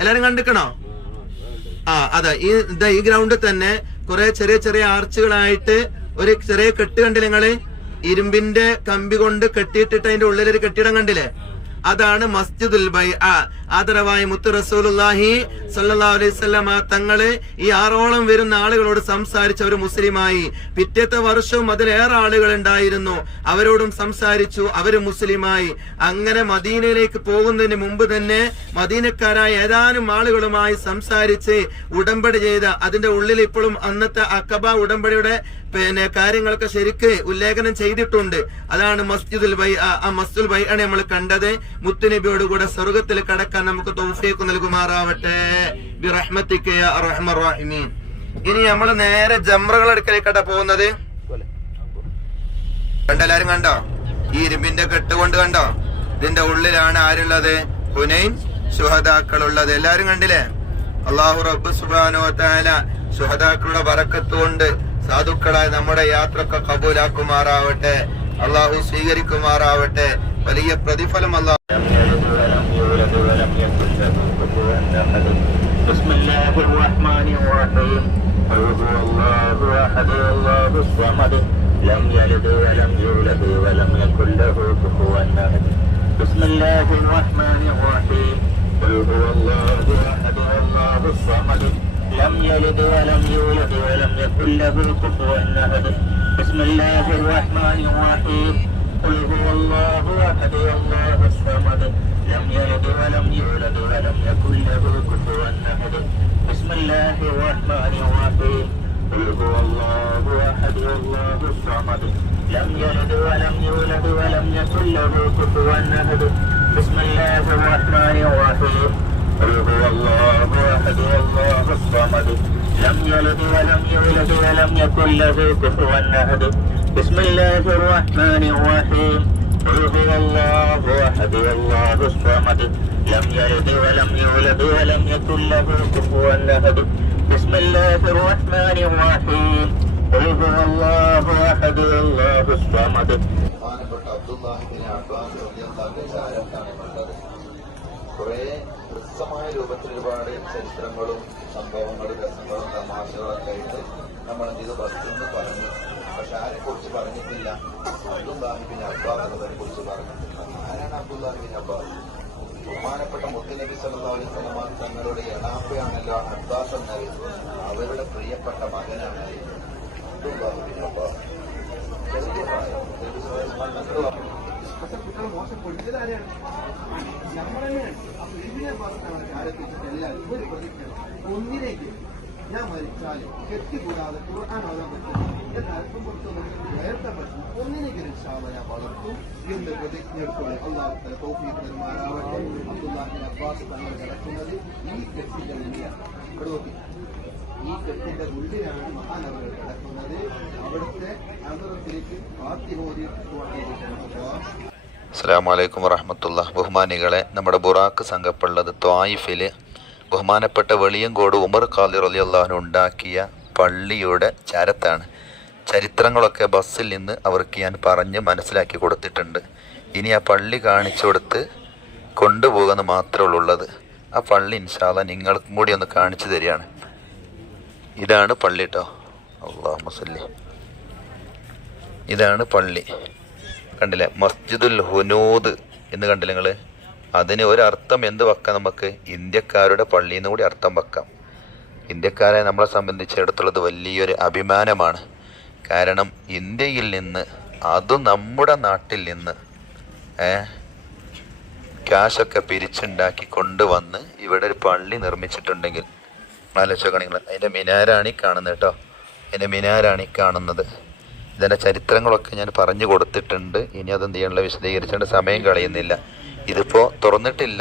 എല്ലാരും കണ്ടിക്കണോ? അതെ, ഈ ഗ്രൗണ്ടിൽ തന്നെ കുറെ ചെറിയ ചെറിയ ആർച്ചുകളായിട്ട് ഒരു ചെറിയ കെട്ട് കണ്ടില്ലേ നിങ്ങള്? ഇരുമ്പിന്റെ കമ്പി കൊണ്ട് കെട്ടിയിട്ടിട്ട് അതിന്റെ ഉള്ളിലൊരു കെട്ടിടം കണ്ടില്ലേ? അതാണ് മസ്ജിദുൽ ബൈഅ. ആദരവായി മുത്ത് റസൂലുള്ളാഹി സ്വല്ലല്ലാഹു അലൈഹി വസല്ലം തങ്ങള് ഈ 6ഓളം വരുന്ന ആളുകളോട് സംസാരിച്ച ഒരു മുസ്ലിമായി. പിറ്റത്തെ വർഷവും അതിലേറെ ആളുകൾ ഉണ്ടായിരുന്നു, അവരോടും സംസാരിച്ചു, അവര് മുസ്ലിമായി. അങ്ങനെ മദീനയിലേക്ക് പോകുന്നതിന് മുമ്പ് തന്നെ മദീനക്കാരായ ഏതാനും ആളുകളുമായി സംസാരിച്ച് ഉടമ്പടി ചെയ്ത, അതിന്റെ ഉള്ളിൽ ഇപ്പോഴും അന്നത്തെ അഖബ ഉടമ്പടിയുടെ കാര്യങ്ങളൊക്കെ ശരിക്ക് ഉല്ലേഖനം ചെയ്തിട്ടുണ്ട്. അതാണ് മസ്ജിദുൽ ബൈഅ. ആ മസ്ജിദുൽ ബൈഅനെ നമ്മൾ കണ്ടത്. മുത്തുനബിയോട് കൂടെ സ്വർഗത്തിൽ കടക്കാൻ നമുക്ക് തൗഫീഖ് നൽകുമാറാവട്ടെ ബിറഹ്മതിക യാ അർഹമർ റഹീമീൻ. ഇനി നമ്മൾ നേരെ ജംറകൾ അടുക്കലേക്കാണ് പോകുന്നത്. എല്ലാരും കണ്ടോ? ഈ ഇരുമ്പിന്റെ കെട്ട് കൊണ്ട് കണ്ടോ? ഇതിന്റെ ഉള്ളിലാണ് ആരുള്ളത്? ഹുനൈൻ ശുഹദാക്കളുള്ളത്. എല്ലാരും കണ്ടില്ലേ? അല്ലാഹു റബ്ബ് സുബ്ഹാനഹു വ തആല ശുഹദാക്കളുടെ ബറക്കത്ത് കൊണ്ട് സാധുക്കളായ നമ്മുടെ യാത്രയൊക്കെ കബൂലാക്കുമാറാവട്ടെ, അള്ളാഹു സ്വീകരിക്കുമാറാവട്ടെ. വലിയ പ്രതിഫലം അല്ലാഹു. لم يلد ولم يولد ولم يكن له كفوا أحد. بسم الله الرحمن الرحيم. قل هو الله أحد الله الصمد. لم يلد ولم يولد ولم يكن له كفوا أحد. بسم الله الرحمن الرحيم. قل هو الله أحد الله الصمد. لم يلد ولم يولد ولم يكن له كفوا أحد. بسم الله الرحمن الرحيم. قل هو الله أحد الله الصمد. لم يلد ولم يولد ولم يكن له كفوا أحد. بسم الله الرحمن الرحيم. قل هو الله أحد الله الصمد. لم يلد ولم يولد ولم يكن له كفوا أحد. بسم الله الرحمن الرحيم. قل هو الله أحد الله الصمد. ഹ്രസ്വമായ രൂപത്തിൽ ഒരുപാട് ചരിത്രങ്ങളും സംഭവങ്ങളും രസങ്ങളും തമാശകളൊക്കെ ആയിട്ട് നമ്മൾ ഇത് ബസ്സിന്ന് പറഞ്ഞു. പക്ഷെ ആരെ കുറിച്ച് പറഞ്ഞിട്ടില്ല? അബ്ദുല്ലാഹി ബിൻ അബ്ബാസ് എന്നതിനെ കുറിച്ച് പറഞ്ഞിട്ടില്ല. ആരാണ് അബ്ദുല്ലാഹി ബിൻ അബ്ബാസ്? ബഹുമാനപ്പെട്ട മുത്തുനബി സല്ലല്ലാഹു അലൈഹി വസല്ലം തങ്ങളുടെ എളാപ്പയാണല്ലോ അബ്ബാസ് എന്നത്. അവരുടെ പ്രിയപ്പെട്ട മകനാണ് അബ്ദുല്ലാഹി ബിൻ അബ്ബാസ്. ചെറിയ പ്രായം മോശപ്പെടുത്തിയതാരെയാണ്? നമ്മൾ തന്നെയാണ്. അപ്പൊ ഇതിനെ പറഞ്ഞാണ് ആരംഭിച്ചിട്ട് എല്ലാവരും ഒരു പ്രതിജ്ഞ, ഒന്നിലേക്ക് ഞാൻ മരിച്ചാൽ കെട്ടിക്കൂടാതെ ഖുർആൻ ഓതാൻ പറ്റും, എന്റെ അല്പം പുറത്ത് നേരത്തെ പറ്റും, ഒന്നിലേക്ക് രക്ഷാമ ഞാൻ വളർത്തും എന്ന് പ്രതിജ്ഞ എടുക്കുന്നത്. അള്ളാഹു തആല തൗഫീഖ് നൽകുമാറാവട്ടെ. അബ്ദുല്ലാഹി ബിൻ അബ്ബാസ് തങ്ങൾ കിടക്കുന്നത് ഈ കെട്ടിന്റെ ഉള്ളിലാണ്. ഇവിടെ നോക്കി, ഈ കെട്ടിന്റെ ഉള്ളിലാണ് മഹാനവകൾ കിടക്കുന്നത്. അവിടുത്തെ അന്തരത്തിലേക്ക് പാത്തിമോദി. അസ്സലാമു അലൈക്കും വറഹ്മത്തുള്ളാഹി. ബഹുമാനികളെ, നമ്മുടെ ബുറാക്ക് സംഘപ്പുള്ളത് ത്വായിഫിൽ ബഹുമാനപ്പെട്ട വെളിയങ്കോട് ഉമർ ഖാദി റളിയല്ലാഹു അൻഹു ഉണ്ടാക്കിയ പള്ളിയുടെ ചരത്താണ്. ചരിത്രങ്ങളൊക്കെ ബസ്സിൽ നിന്ന് അവർക്ക് ഞാൻ പറഞ്ഞ് മനസ്സിലാക്കി കൊടുത്തിട്ടുണ്ട്. ഇനി ആ പള്ളി കാണിച്ചു കൊടുത്ത് കൊണ്ടുപോകുന്ന മാത്രമേ ഉള്ളത്. ആ പള്ളി ഇൻഷാ അല്ലാഹ് നിങ്ങൾക്കും കൂടി ഒന്ന് കാണിച്ചു തരികയാണ്. ഇതാണ് പള്ളി കേട്ടോ. അല്ലാഹുമ്മ സല്ലി. ഇതാണ് പള്ളി, കണ്ടില്ലേ? മസ്ജിദുൽ ഹുനൂദ് എന്ന് കണ്ടില്ലേ നിങ്ങൾ? അതിന് ഒരർത്ഥം എന്ത് വെക്കാം? നമുക്ക് ഇന്ത്യക്കാരുടെ പള്ളിയിൽ നിന്ന് കൂടി അർത്ഥം വെക്കാം. ഇന്ത്യക്കാരെ നമ്മളെ സംബന്ധിച്ചിടത്തോളം വലിയൊരു അഭിമാനമാണ്. കാരണം ഇന്ത്യയിൽ നിന്ന്, അതും നമ്മുടെ നാട്ടിൽ നിന്ന് ക്യാഷൊക്കെ പിരിച്ചുണ്ടാക്കി കൊണ്ടുവന്ന് ഇവിടെ ഒരു പള്ളി നിർമ്മിച്ചിട്ടുണ്ടെങ്കിൽ ആലോചിച്ചോക്കണം നിങ്ങൾ. അതിൻ്റെ മിനാരാണ് ഈ കാണുന്നത് കേട്ടോ. അതിൻ്റെ മിനാരാണ് ഈ കാണുന്നത്. ഇതിൻ്റെ ചരിത്രങ്ങളൊക്കെ ഞാൻ പറഞ്ഞു കൊടുത്തിട്ടുണ്ട്. ഇനി അതെന്ത് ചെയ്യാനുള്ള വിശദീകരിച്ചുകൊണ്ട് സമയം കളയുന്നില്ല. ഇതിപ്പോൾ തുറന്നിട്ടില്ല,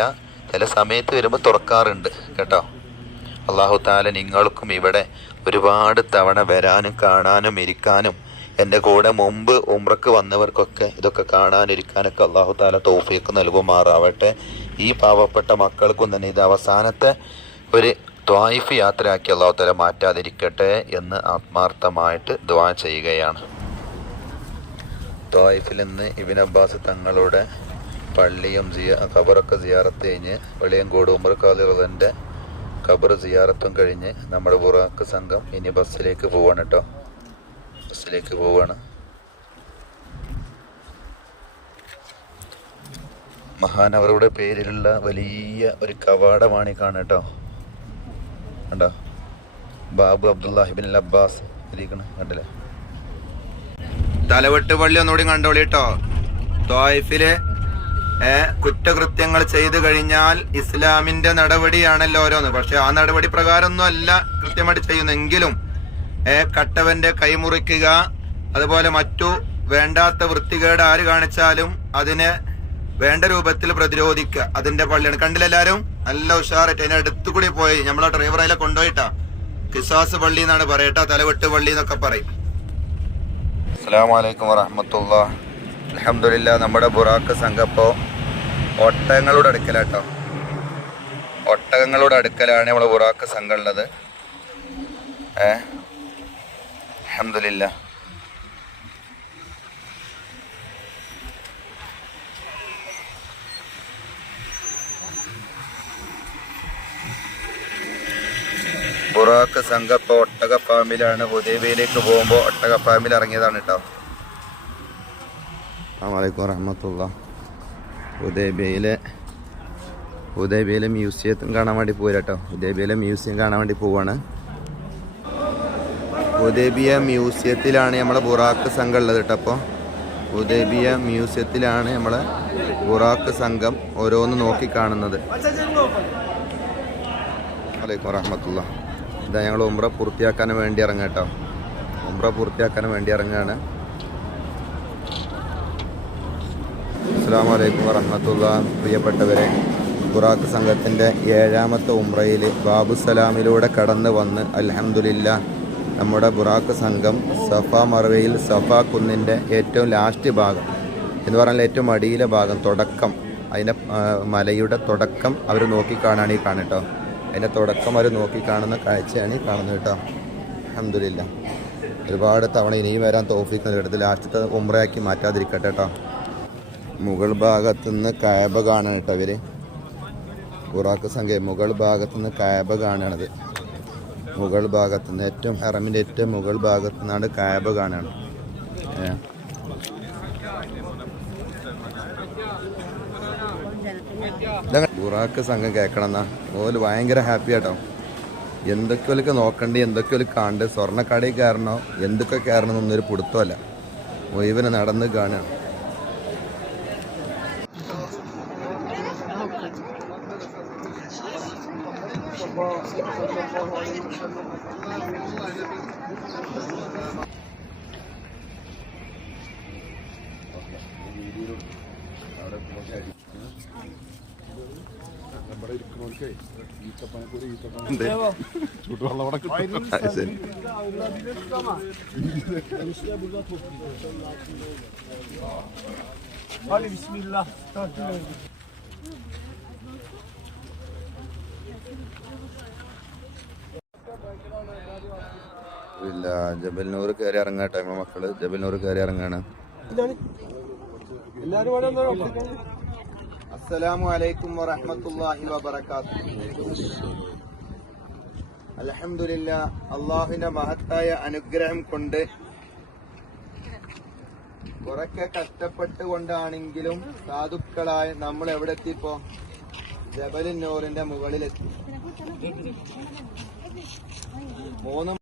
ചില സമയത്ത് വരുമ്പോൾ തുറക്കാറുണ്ട് കേട്ടോ. അല്ലാഹു തആല നിങ്ങൾക്കും ഇവിടെ ഒരുപാട് തവണ വരാനും കാണാനും ഇരിക്കാനും, എൻ്റെ കൂടെ മുമ്പ് ഉംറക്ക് വന്നവർക്കൊക്കെ ഇതൊക്കെ കാണാനിരിക്കാനൊക്കെ അല്ലാഹു തആല തൗഫീഖ് നൽകുമാറാവട്ടെ. ഈ പാവപ്പെട്ട മക്കൾക്കും തന്നെ ഇത് അവസാനത്തെ ഒരു ത്വായിഫ് യാത്രയാക്കി അല്ലാഹു തആല മാറ്റാതിരിക്കട്ടെ എന്ന് ആത്മാർത്ഥമായിട്ട് ദുആ ചെയ്യുകയാണ്. ത്വായിഫിൽ നിന്ന് ഇബ്നു അബ്ബാസ് തങ്ങളുടെ പള്ളിയും ഖബറൊക്കെ സിയാറത്ത് കഴിഞ്ഞ് വെളിയങ്കോട് ഉമർ ഖാദി റളിയല്ലാഹു അൻഹുവിൻ്റെ ഖബർ സിയാറത്തും കഴിഞ്ഞ് നമ്മുടെ ബുറാക്ക് സംഘം ഇനി ബസ്സിലേക്ക് പോവാണ് കേട്ടോ. ബസ്സിലേക്ക് പോവാണ്. മഹാനവറുടെ പേരിലുള്ള വലിയ ഒരു കവാടമാണ് ഈ കാണുക കേട്ടോ. കണ്ടോ, ബാബു അബ്ദുല്ലാഹിബിൻ അബ്ബാസ് ഇരിക്കണ കണ്ടില്ലേ. തലവെട്ട് പള്ളി ഒന്നുകൂടി കണ്ടോളി കേട്ടോ. ത്വായിഫില് കുറ്റകൃത്യങ്ങൾ ചെയ്തു കഴിഞ്ഞാൽ ഇസ്ലാമിന്റെ നടപടിയാണല്ലോ ഓരോന്ന്. പക്ഷെ ആ നടപടി പ്രകാരമൊന്നും അല്ല കൃത്യമായിട്ട് ചെയ്യുന്നെങ്കിലും കട്ടവന്റെ കൈമുറിക്കുക, അതുപോലെ മറ്റു വേണ്ടാത്ത വൃത്തികേട് ആര് കാണിച്ചാലും അതിനെ വേണ്ട രൂപത്തിൽ പ്രതിരോധിക്കുക, അതിന്റെ പള്ളിയാണ്. കണ്ടില്ലെല്ലാരും നല്ല ഉഷാറായിട്ട് അതിന്റെ അടുത്തു കൂടി പോയി. നമ്മളെ ഡ്രൈവർ അതിലെ കൊണ്ടുപോയിട്ടാ കിസാസ് പള്ളി എന്നാണ് പറയട്ടാ, തലവെട്ട് പള്ളി എന്നൊക്കെ പറയും. അസ്സലാമു അലൈക്കും വറഹ്മത്തുള്ളാഹി. അൽഹംദുലില്ലാഹ്, നമ്മുടെ ബുറാക്ക് സംഘം ഇപ്പോൾ ഒട്ടകങ്ങളുടെ അടുക്കലാട്ടോ. ഒട്ടകങ്ങളുടെ അടുക്കലാണ് നമ്മളെ ബുറാക്ക് സംഘം ഉള്ളത്. അൽഹംദുലില്ലാഹ്. ബുറാക്ക് സംഘം ഇപ്പോൾ ഒട്ടക ഫാമിലാണ്. ഹുദൈബിയയിലേക്ക് പോകുമ്പോൾ ഒട്ടക ഫാമിൽ ഇറങ്ങിയതാണ് കേട്ടോ. അസ്സലാമു വറഹ്മത്തുള്ളാഹി. ഹുദൈബിയയിലെ മ്യൂസിയത്തും കാണാൻ വേണ്ടി പോരാ കേട്ടോ. ഹുദൈബിയയിലെ മ്യൂസിയം കാണാൻ വേണ്ടി പോവാണ്. ഹുദൈബിയ മ്യൂസിയത്തിലാണ് നമ്മളെ ബുറാക്ക് സംഘം ഉള്ളത് കേട്ടോ. അപ്പോൾ ഹുദൈബിയ മ്യൂസിയത്തിലാണ് നമ്മളെ ബുറാക്ക് സംഘം ഓരോന്ന് നോക്കി കാണുന്നത്. അലൈക്കും വറഹ്മത്തുള്ളാഹി. ഇതാ ഞങ്ങൾ ഉംറ പൂർത്തിയാക്കാൻ വേണ്ടി ഇറങ്ങാം കേട്ടോ. ഉംറ പൂർത്തിയാക്കാൻ വേണ്ടി ഇറങ്ങുകയാണ്. അസ്സലാമു അലൈക്കും വറഹ്മത്തുള്ളാഹി. പ്രിയപ്പെട്ടവരെ, ബുറാക്ക് സംഘത്തിൻ്റെ 7ാമത്തെ ഉംറയിൽ ബാബുസലാമിലൂടെ കടന്ന് വന്ന് അൽഹംദുലില്ലാഹ് നമ്മുടെ ബുറാക്ക് സംഘം സഫ മർവയിൽ സഫ കുന്നിൻ്റെ ഏറ്റവും ലാസ്റ്റ് ഭാഗം എന്ന് പറഞ്ഞാൽ ഏറ്റവും അടിയിലെ ഭാഗം, തുടക്കം, അതിൻ്റെ മലയുടെ തുടക്കം അവർ നോക്കിക്കാണാണ് ഈ കാണുക. അതിൻ്റെ തുടക്കം അവർ നോക്കിക്കാണുന്ന കാഴ്ചയാണ് ഈ കാണുന്നത് കേട്ടോ. അൽഹംദുലില്ലാഹ്, ഒരുപാട് തവണ ഇനിയും വരാൻ തൗഫീഖ് നൽകട്ടെ. ലാസ്റ്റത്തെ ഉംറയാക്കി മാറ്റാതിരിക്കട്ടെ കേട്ടോ. മുകൾ ഭാഗത്തുനിന്ന് കഅബ കാണാണ് കേട്ടോ ഇവർ. ബുറാക്ക് സംഘം മുകൾ ഭാഗത്തുനിന്ന് കഅബ കാണണത്. മുകൾ ഭാഗത്തുനിന്ന് ഏറ്റവും ഹറമിൻ്റെ ഏറ്റവും മുകൾ ഭാഗത്തു നിന്നാണ് കഅബ കാണാണ്. ബുറാക്ക് സംഘം കേൾക്കണം എന്നാ ഓല് ഭയങ്കര ഹാപ്പി ആട്ടോ. എന്തൊക്കെ നോക്കണ്ടി, എന്തൊക്കെ കാണ്ട്, സ്വർണ്ണക്കടയിൽ കയറണോ എന്തൊക്കെ കയറണം എന്നൊരു പിടുത്തമല്ല, മുഴുവനെ നടന്ന് കാണുകയാണ്. ഇല്ല, ജബൽനൂർ കയറി ഇറങ്ങാട്ടെ. നമ്മളെ മക്കള് ജബൽനൂർ കയറി ഇറങ്ങാണ്. അസ്സലാമു അലൈക്കും വറഹ്മത്തുള്ളാഹി വബറകാതുഹു. അൽഹംദുലില്ലാഹ്, അള്ളാഹുവിന്റെ മഹത്തായ അനുഗ്രഹം കൊണ്ട് കുറക്കെ കഷ്ടപ്പെട്ടുകൊണ്ടാണെങ്കിലും സാധുക്കളായ നമ്മൾ എവിടെ എത്തിപ്പോ? ജബലുന്നൂറിന്റെ മുകളിലെത്തി. 3